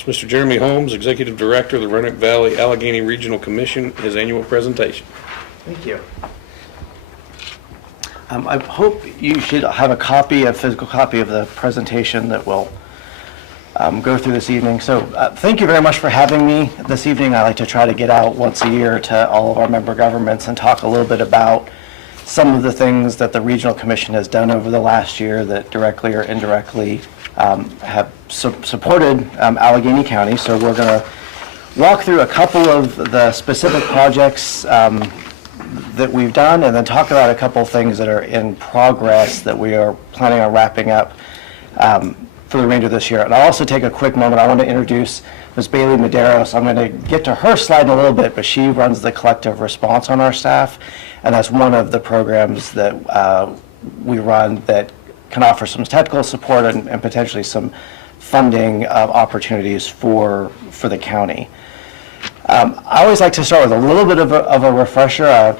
Mr. Jeremy Holmes, Executive Director of the Roanoke Valley Alleghany Regional Commission, his annual presentation. Thank you. I hope you should have a physical copy of the presentation that we'll go through this evening. So thank you very much for having me this evening. I like to try to get out once a year to all of our member governments and talk a little bit about some of the things that the Regional Commission has done over the last year that directly or indirectly have supported Alleghany County. So we're going to walk through a couple of the specific projects that we've done, and then talk about a couple of things that are in progress that we are planning on wrapping up for the remainder of this year. And I'll also take a quick moment. I want to introduce Ms. Bailey Medeiros. I'm going to get to her slide in a little bit, but she runs the collective response on our staff, and that's one of the programs that we run that can offer some technical support and potentially some funding opportunities for the county. I always like to start with a little bit of a refresher. I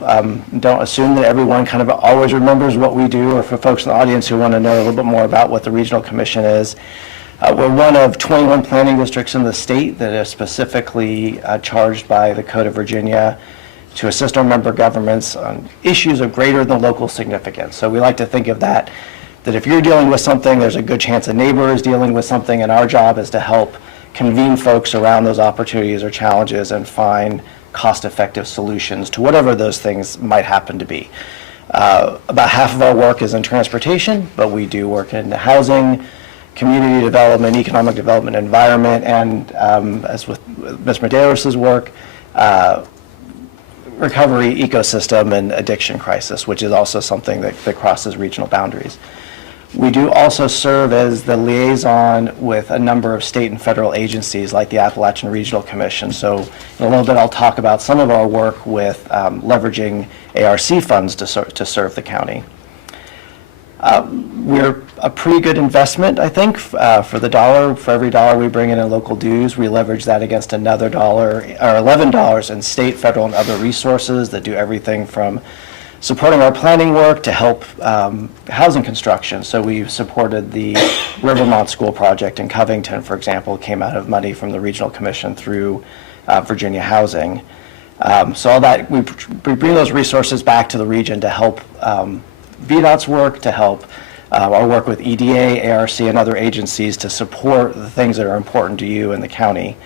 don't assume that everyone kind of always remembers what we do, or for folks in the audience who want to know a little bit more about what the Regional Commission is. We're one of 21 planning districts in the state that is specifically charged by the Code of Virginia to assist our member governments on issues of greater than local significance. So we like to think of that if you're dealing with something, there's a good chance a neighbor is dealing with something, and our job is to help convene folks around those opportunities or challenges and find cost-effective solutions to whatever those things might happen to be. About half of our work is in transportation, but we do work in housing, community development, economic development, environment, and as with Ms. Medeiros' work, recovery, ecosystem, and addiction crisis, which is also something that crosses regional boundaries. We do also serve as the liaison with a number of state and federal agencies like the Appalachian Regional Commission. So in a little bit I'll talk about some of our work with leveraging ARC funds to serve the county. We're a pretty good investment, I think, for every dollar we bring in local dues, we leverage that against another dollar, or $11 in state, federal, and other resources that do everything from supporting our planning work to help housing construction. So we've supported the Rivermont School project in Covington, for example, came out of money from the Regional Commission through Virginia Housing. So all that, we bring those resources back to the region to help VDOT's work, to help our work with EDA, ARC, and other agencies to support the things that are important to you in the county.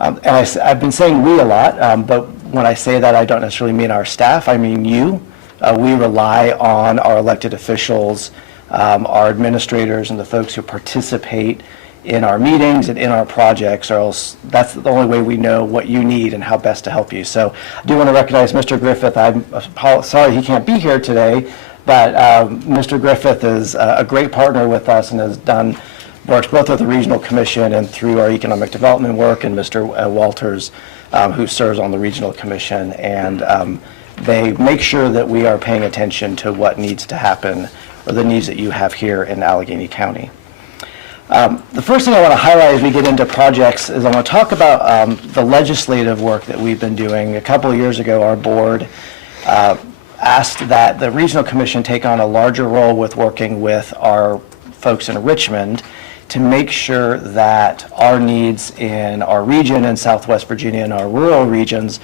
And I've been saying we a lot, but when I say that, I don't necessarily mean our staff, I mean you. We rely on our elected officials, our administrators, and the folks who participate in our meetings and in our projects, or else that's the only way we know what you need and how best to help you. So I do want to recognize Mr. Griffith. I'm sorry he can't be here today, but Mr. Griffith is a great partner with us and has works both with the Regional Commission and through our economic development work, and Mr. Walters, who serves on the Regional Commission, and they make sure that we are paying attention to what needs to happen, or the needs that you have here in Alleghany County. The first thing I want to highlight as we get into projects is I want to talk about the legislative work that we've been doing. A couple of years ago, our board asked that the Regional Commission take on a larger role with working with our folks in Richmond to make sure that our needs in our region in Southwest Virginia and our rural regions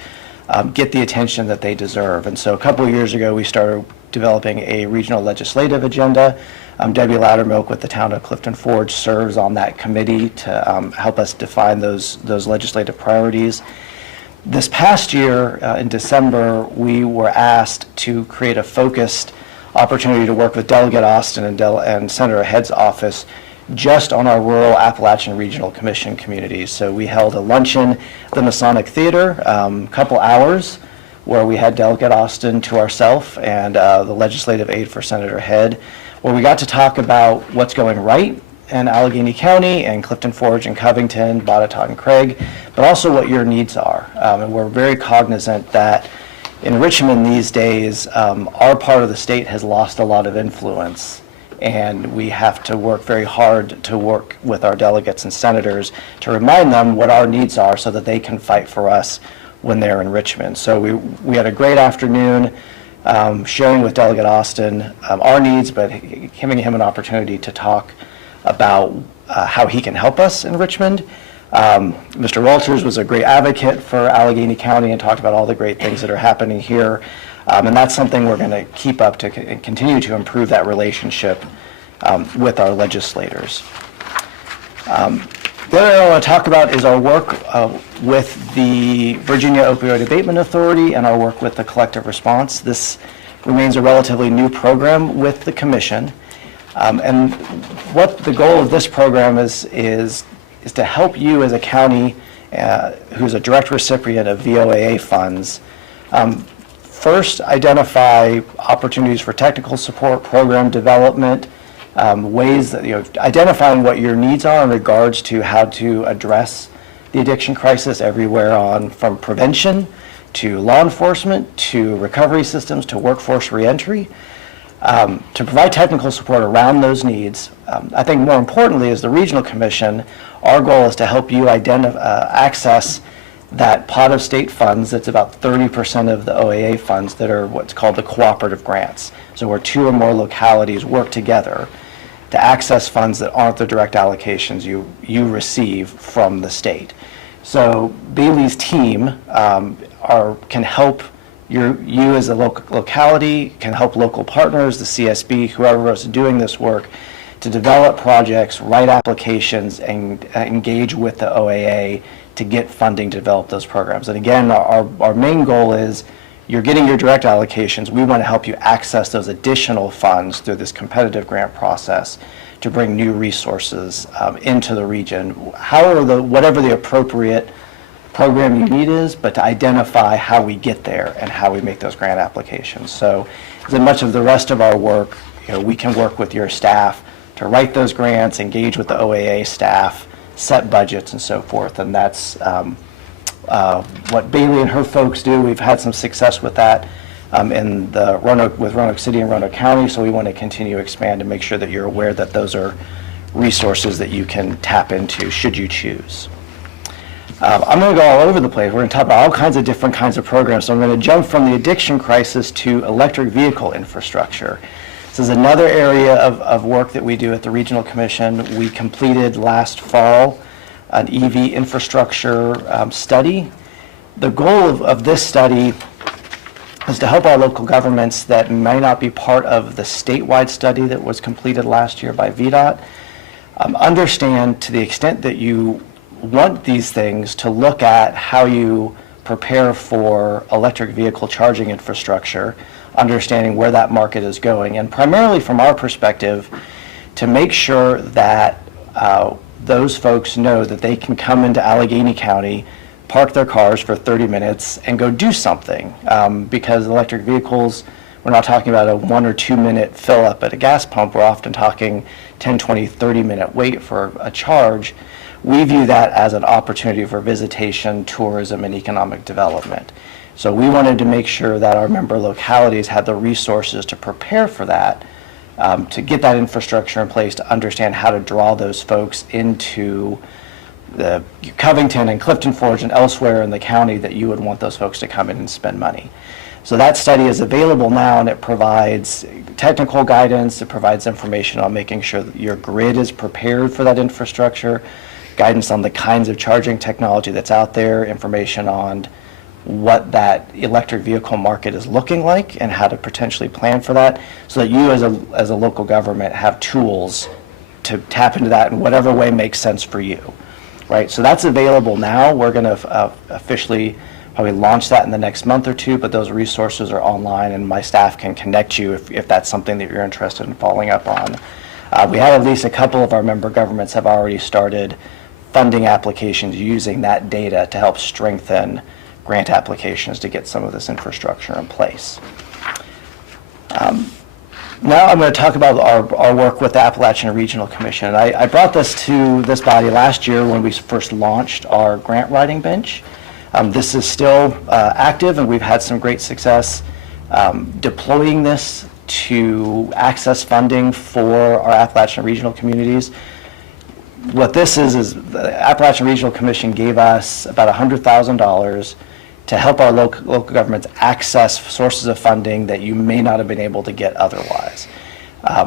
get the attention that they deserve. And so a couple of years ago, we started developing a regional legislative agenda. Debbie Loudermilk with the town of Clifton Forge serves on that committee to help us define those legislative priorities. This past year, in December, we were asked to create a focused opportunity to work with Delegate Austin and Senator Head's office just on our rural Appalachian Regional Commission communities. So we held a luncheon at the Masonic Theater, a couple hours, where we had Delegate Austin to ourselves and the legislative aide for Senator Head, where we got to talk about what's going right in Alleghany County and Clifton Forge and Covington, Botetourt and Craig, but also what your needs are. And we're very cognizant that in Richmond these days, our part of the state has lost a lot of influence, and we have to work very hard to work with our delegates and senators to remind them what our needs are so that they can fight for us when they're in Richmond. So we had a great afternoon sharing with Delegate Austin our needs, but giving him an opportunity to talk about how he can help us in Richmond. Mr. Walters was a great advocate for Alleghany County and talked about all the great things that are happening here. And that's something we're going to keep up to and continue to improve that relationship with our legislators. The other area I want to talk about is our work with the Virginia Opioid Abatement Authority and our work with the collective response. This remains a relatively new program with the Commission. And what the goal of this program is to help you as a county who's a direct recipient of VOAA funds, first identify opportunities for technical support, program development, ways that, identifying what your needs are in regards to how to address the addiction crisis everywhere from prevention to law enforcement to recovery systems to workforce reentry. To provide technical support around those needs. I think more importantly, as the Regional Commission, our goal is to help you access that pot of state funds that's about 30% of the OAA funds that are what's called the cooperative grants. So where two or more localities work together to access funds that aren't the direct allocations you receive from the state. So Bailey's team can help you as a locality, can help local partners, the CSB, whoever is doing this work, to develop projects, write applications, and engage with the OAA to get funding to develop those programs. And again, our main goal is you're getting your direct allocations. We want to help you access those additional funds through this competitive grant process to bring new resources into the region. Whatever the appropriate program you need is, but to identify how we get there and how we make those grant applications. So as much of the rest of our work, we can work with your staff to write those grants, engage with the OAA staff, set budgets and so forth. And that's what Bailey and her folks do. We've had some success with that with Roanoke City and Roanoke County. So we want to continue to expand and make sure that you're aware that those are resources that you can tap into should you choose. I'm going to go all over the place. We're going to talk about all kinds of different kinds of programs. So I'm going to jump from the addiction crisis to electric vehicle infrastructure. This is another area of work that we do at the Regional Commission. We completed last fall an EV infrastructure study. The goal of this study is to help our local governments that may not be part of the statewide study that was completed last year by VDOT, understand to the extent that you want these things to look at how you prepare for electric vehicle charging infrastructure, understanding where that market is going, and primarily from our perspective, to make sure that those folks know that they can come into Alleghany County, park their cars for 30 minutes, and go do something. Because electric vehicles, we're not talking about a 1 or 2 minute fill up at a gas pump, we're often talking 10, 20, 30 minute wait for a charge. We view that as an opportunity for visitation, tourism, and economic development. So we wanted to make sure that our member localities had the resources to prepare for that, to get that infrastructure in place, to understand how to draw those folks into the Covington and Clifton Forge and elsewhere in the county that you would want those folks to come in and spend money. So that study is available now, and it provides technical guidance, it provides information on making sure that your grid is prepared for that infrastructure, guidance on the kinds of charging technology that's out there, information on what that electric vehicle market is looking like and how to potentially plan for that, so that you as a local government have tools to tap into that in whatever way makes sense for you, right? So that's available now. We're going to officially probably launch that in the next month or two, but those resources are online, and my staff can connect you if that's something that you're interested in following up on. We have at least a couple of our member governments have already started funding applications using that data to help strengthen grant applications to get some of this infrastructure in place. Now I'm going to talk about our work with the Appalachian Regional Commission. I brought this to this body last year when we first launched our grant writing bench. This is still active, and we've had some great success deploying this to access funding for our Appalachian regional communities. What this is the Appalachian Regional Commission gave us about $100,000 to help our local governments access sources of funding that you may not have been able to get otherwise.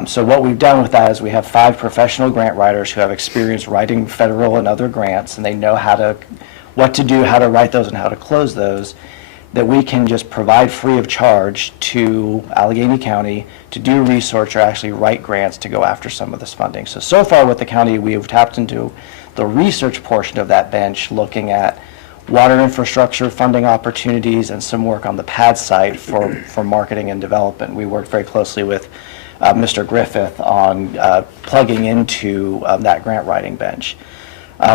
So what we've done with that is we have 5 professional grant writers who have experience writing federal and other grants, and they know what to do, how to write those, and how to close those, that we can just provide free of charge to Alleghany County to do research or actually write grants to go after some of this funding. So far with the county, we have tapped into the research portion of that bench, looking at water infrastructure funding opportunities and some work on the pad site for marketing and development. We worked very closely with Mr. Griffith on plugging into that grant writing bench.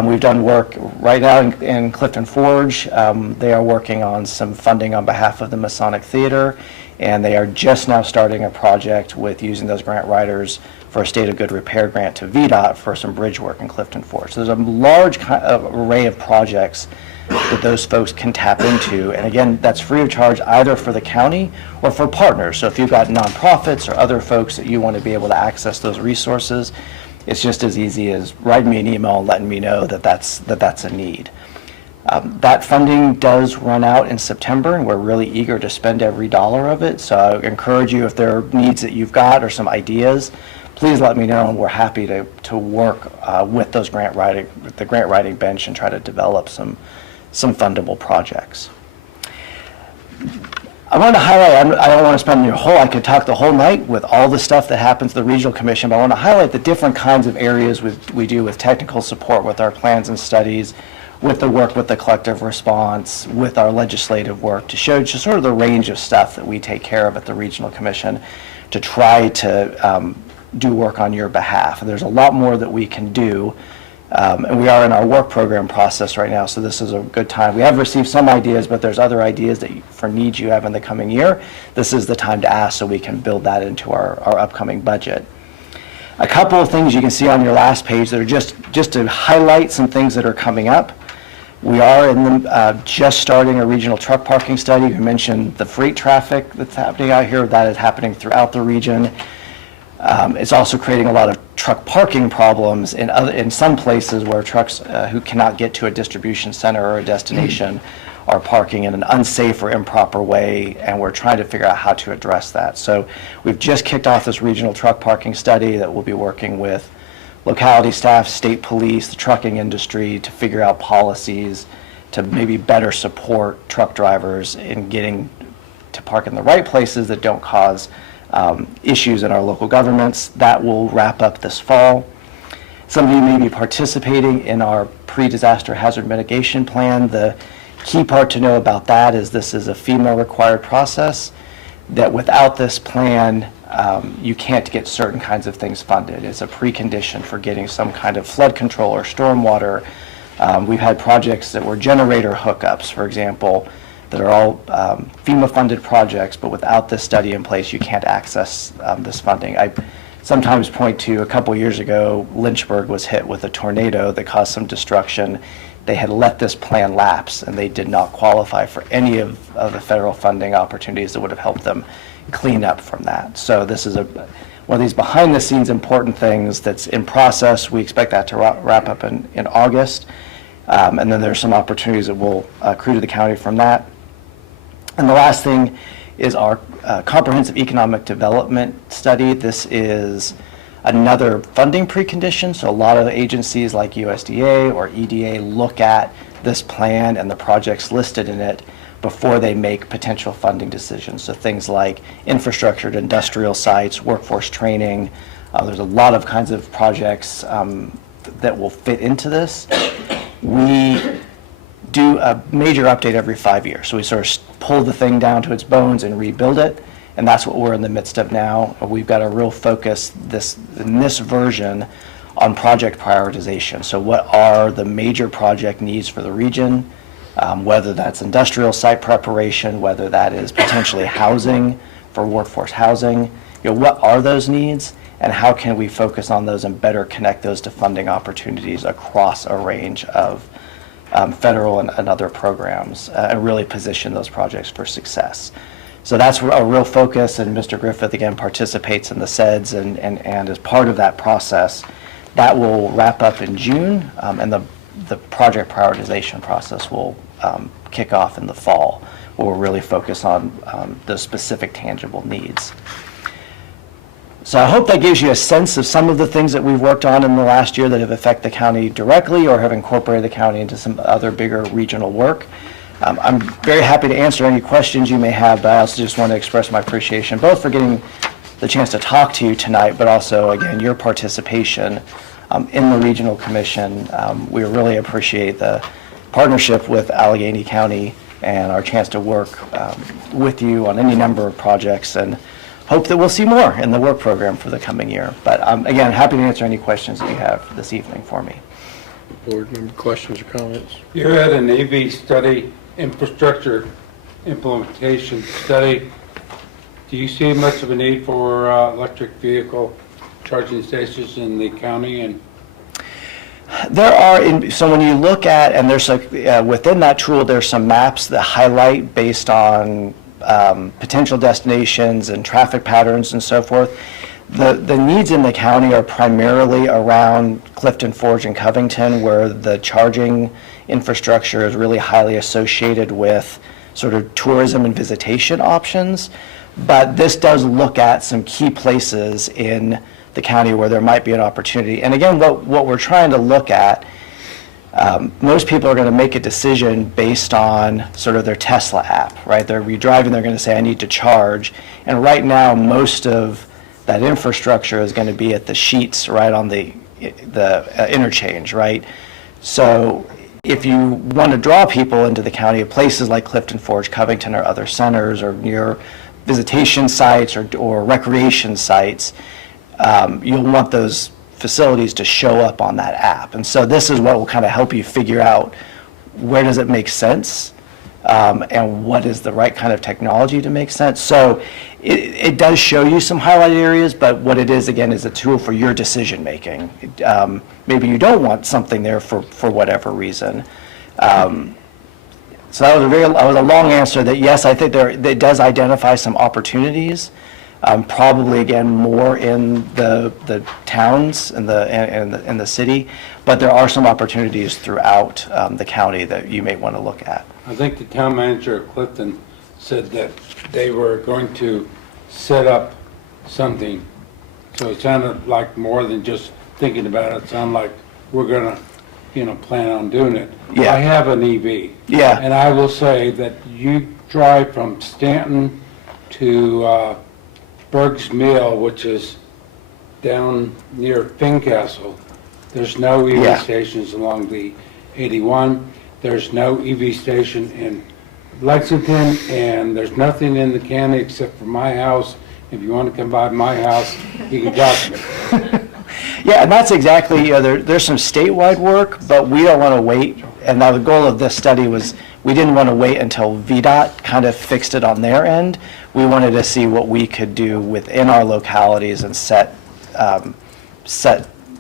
We've done work right now in Clifton Forge. They are working on some funding on behalf of the Masonic Theater, and they are just now starting a project with using those grant writers for a state of good repair grant to VDOT for some bridge work in Clifton Forge. So there's a large array of projects that those folks can tap into. And again, that's free of charge either for the county or for partners. So if you've got nonprofits or other folks that you want to be able to access those resources, it's just as easy as writing me an email and letting me know that that's a need. That funding does run out in September, and we're really eager to spend every dollar of it. So I encourage you, if there are needs that you've got or some ideas, please let me know, and we're happy to work with the grant writing bench and try to develop some fundable projects. I want to highlight, I don't want to spend I could talk the whole night with all the stuff that happens to the Regional Commission, but I want to highlight the different kinds of areas we do with technical support, with our plans and studies, with the work with the collective response, with our legislative work, to show just sort of the range of stuff that we take care of at the Regional Commission to try to do work on your behalf. And there's a lot more that we can do. And we are in our work program process right now, so this is a good time. We have received some ideas, but there's other ideas for needs you have in the coming year. This is the time to ask so we can build that into our upcoming budget. A couple of things you can see on your last page that are just to highlight some things that are coming up. We are just starting a regional truck parking study. We mentioned the freight traffic that's happening out here. That is happening throughout the region. It's also creating a lot of truck parking problems in some places where trucks who cannot get to a distribution center or a destination are parking in an unsafe or improper way, and we're trying to figure out how to address that. So we've just kicked off this regional truck parking study that we'll be working with locality staff, state police, the trucking industry to figure out policies to maybe better support truck drivers in getting to park in the right places that don't cause issues in our local governments. That will wrap up this fall. Some of you may be participating in our pre-disaster hazard mitigation plan. The key part to know about that is this is a FEMA required process, that without this plan, you can't get certain kinds of things funded. It's a precondition for getting some kind of flood control or stormwater. We've had projects that were generator hookups, for example, that are all FEMA-funded projects, but without this study in place, you can't access this funding. I sometimes point to a couple years ago, Lynchburg was hit with a tornado that caused some destruction. They had let this plan lapse, and they did not qualify for any of the federal funding opportunities that would have helped them clean up from that. So this is one of these behind-the-scenes important things that's in process. We expect that to wrap up in August, and then there's some opportunities that will accrue to the county from that. And the last thing is our comprehensive economic development study. This is another funding precondition. So a lot of agencies like USDA or EDA look at this plan and the projects listed in it before they make potential funding decisions. So things like infrastructure to industrial sites, workforce training. There's a lot of kinds of projects that will fit into this. We do a major update every 5 years. So we sort of pull the thing down to its bones and rebuild it. And that's what we're in the midst of now. We've got a real focus in this version on project prioritization. So what are the major project needs for the region, whether that's industrial site preparation, whether that is potentially housing for workforce housing. What are those needs, and how can we focus on those and better connect those to funding opportunities across a range of federal and other programs, and really position those projects for success. So that's a real focus, and Mr. Griffith, again, participates in the SEDS and is part of that process. That will wrap up in June, and the project prioritization process will kick off in the fall, where we'll really focus on those specific tangible needs. So I hope that gives you a sense of some of the things that we've worked on in the last year that have affected the county directly or have incorporated the county into some other bigger regional work. I'm very happy to answer any questions you may have, but I also just want to express my appreciation both for getting the chance to talk to you tonight, but also, again, your participation in the Regional Commission. We really appreciate the partnership with Alleghany County and our chance to work with you on any number of projects, and hope that we'll see more in the work program for the coming year. But again, happy to answer any questions that you have this evening for me. Board member questions or comments? You had an EV study, infrastructure implementation study. Do you see much of a need for electric vehicle charging stations in the county? And There are, so when you look at, and there's like, within that tool, there's some maps that highlight based on potential destinations and traffic patterns and so forth. The needs in the county are primarily around Clifton Forge and Covington, where the charging infrastructure is really highly associated with sort of tourism and visitation options. But this does look at some key places in the county where there might be an opportunity. And again, what we're trying to look at, most people are going to make a decision based on sort of their Tesla app, right? They're driving, they're going to say, I need to charge. And right now, most of that infrastructure is going to be at the sheets right on the interchange, right? So if you want to draw people into the county of places like Clifton Forge, Covington, or other centers, or near visitation sites or recreation sites, you'll want those facilities to show up on that app. And so this is what will kind of help you figure out where does it make sense and what is the right kind of technology to make sense. So it does show you some highlighted areas, but what it is, again, is a tool for your decision making. Maybe you don't want something there for whatever reason. So that was a long answer that, yes, I think it does identify some opportunities. Probably, again, more in the towns and the city, but there are some opportunities throughout the county that you may want to look at. I think the town manager of Clifton said that they were going to set up something. So it sounded like more than just thinking about it. It sounded like we're going to, plan on doing it. Yeah. I have an EV. Yeah. And I will say that you drive from Stanton to Berg's Mill, which is down near Fincastle. There's no EV Yeah. stations along the 81. There's no EV station in Lexington, and there's nothing in the county except for my house. If you want to come by my house, you can talk to me. Yeah, and that's exactly, there's some statewide work, but we don't want to wait. And now the goal of this study was, we didn't want to wait until VDOT kind of fixed it on their end. We wanted to see what we could do within our localities and set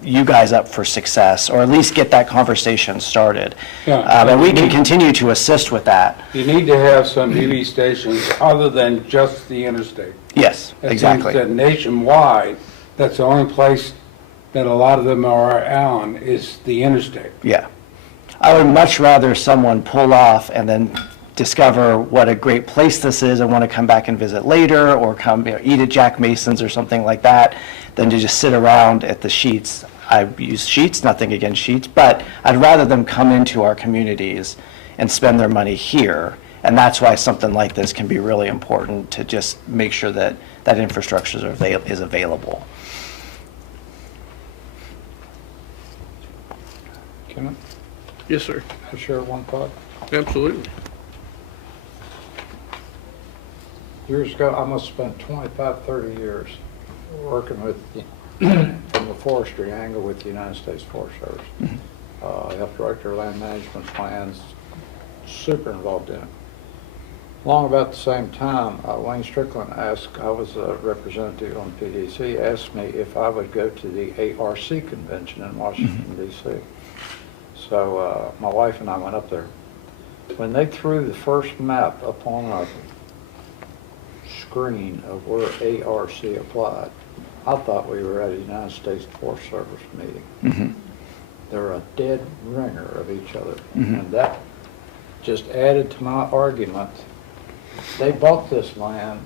you guys up for success, or at least get that conversation started. Yeah. And we can continue to assist with that. You need to have some EV stations other than just the interstate. Yes, It seems exactly. that nationwide, that's the only place that a lot of them are on is the interstate. Yeah. I would much rather someone pull off and then discover what a great place this is and want to come back and visit later, or come eat at Jack Mason's or something like that, than to just sit around at the sheets. I use sheets, nothing against sheets, but I'd rather them come into our communities and spend their money here. And that's why something like this can be really important, to just make sure that that infrastructure is available. Can I Yes, sir. share one thought? Absolutely. Years ago, I must have spent 25, 30 years working with, from the forestry angle with the United States Forest Service. Health Director, Land Management Plans, super involved in it. Along about the same time, Wayne Strickland asked, I was a representative on PDC, asked me if I would go to the ARC convention in Washington, D.C. So my wife and I went up there. When they threw the first map up on our screen of where ARC applied, I thought we were at a United States Forest Service meeting. They're a dead ringer of each other. And that just added to my argument. They bought this land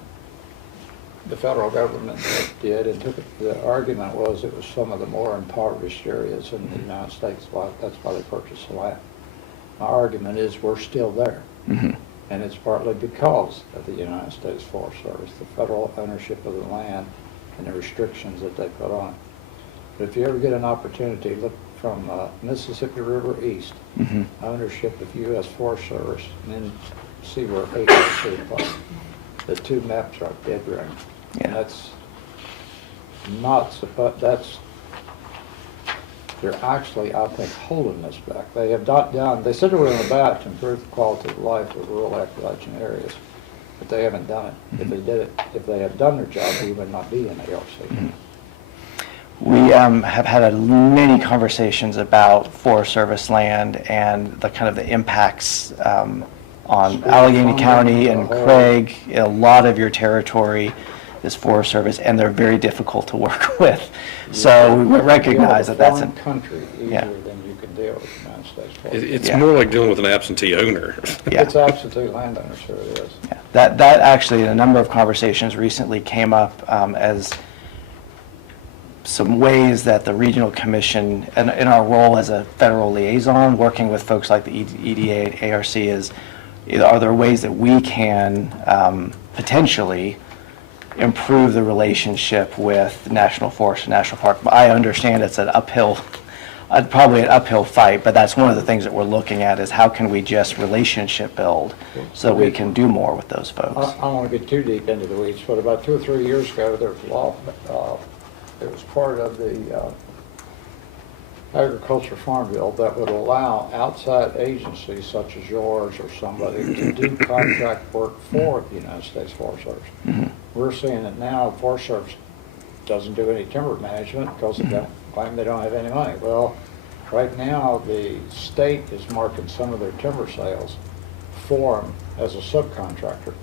the federal government did and took it, the argument was it was some of the more impoverished areas in the United States. That's why they purchased the land. My argument is we're still there. And it's partly because of the United States Forest Service, the federal ownership of the land and the restrictions that they put on it. But if you ever get an opportunity, look from Mississippi River east, ownership of U.S. Forest Service, and then see where acres are. The two maps are dead ring. Yeah. And that's not, but that's, they're actually, I think, holding this back. They have not done, they said they were going to bat to improve the quality of life of rural Appalachian areas, but they haven't done it. If they did it, if they had done their job, we would not be in ARC. We have had many conversations about Forest Service land and the kind of the impacts on Alleghany County and Craig. A lot of your territory is Forest Service, and they're very difficult to work with. So we recognize that that's a a foreign country easier yeah. than you can deal with the United States Forest. It's Yeah. more like dealing with an absentee owner. Yeah. It's absentee landowners, sure it is. Yeah. That actually, in a number of conversations recently came up as some ways that the regional commission, and in our role as a federal liaison, working with folks like the EDA and ARC, is are there ways that we can potentially improve the relationship with national forest and national park? I understand it's an uphill, probably an uphill fight, but that's one of the things that we're looking at is how can we just relationship build so we can do more with those folks. I don't want to get too deep into the weeds, but about 2 or 3 years ago, there was a law, it was part of the agriculture farm bill that would allow outside agencies such as yours or somebody to do contract work for the United States Forest Service. We're seeing that now Forest Service doesn't do any timber management because they don't claim they don't have any money. Well, right now the state is marking some of their timber sales for them as a subcontractor.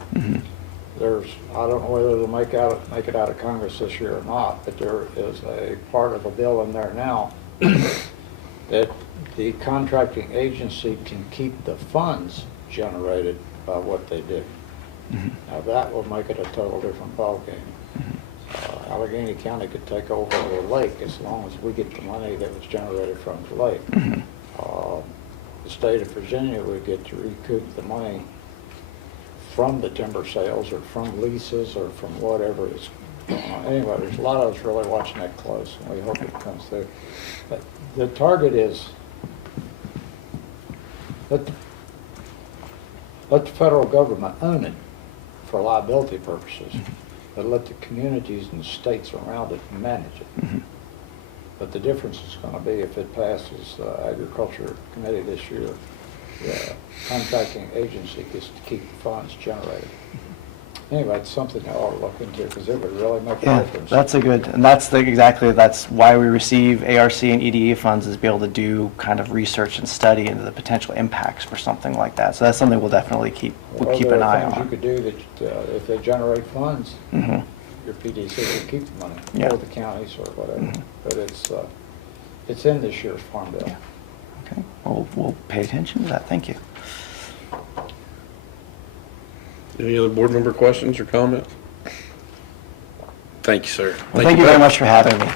There's, I don't know whether they'll make it out of Congress this year or not, but there is a part of a bill in there now that the contracting agency can keep the funds generated by what they do. Now that will make it a total different ballgame. Alleghany County could take over the lake as long as we get the money that was generated from the lake. The state of Virginia would get to recoup the money from the timber sales or from leases or from whatever is going on. Anyway, there's a lot of us really watching that close, and we hope it comes through. But the target is let the federal government own it for liability purposes, but let the communities and states around it manage it. But the difference is going to be if it passes the Agriculture Committee this year, the contracting agency gets to keep the funds generated. Anyway, it's something I ought to look into because it would really make a Yeah, difference. that's a good, and that's that's why we receive ARC and EDA funds, is be able to do kind of research and study into the potential impacts for something like that. So that's something we'll definitely keep an eye There are things you on. could do that if they generate funds, your PDC will keep the money, Yeah. or the counties or whatever. But it's in this year's Farm Bill. Yeah. Okay, well, we'll pay attention to that. Thank you. Any other board member questions or comments? Thank you, sir. Well, thank you very much for having me.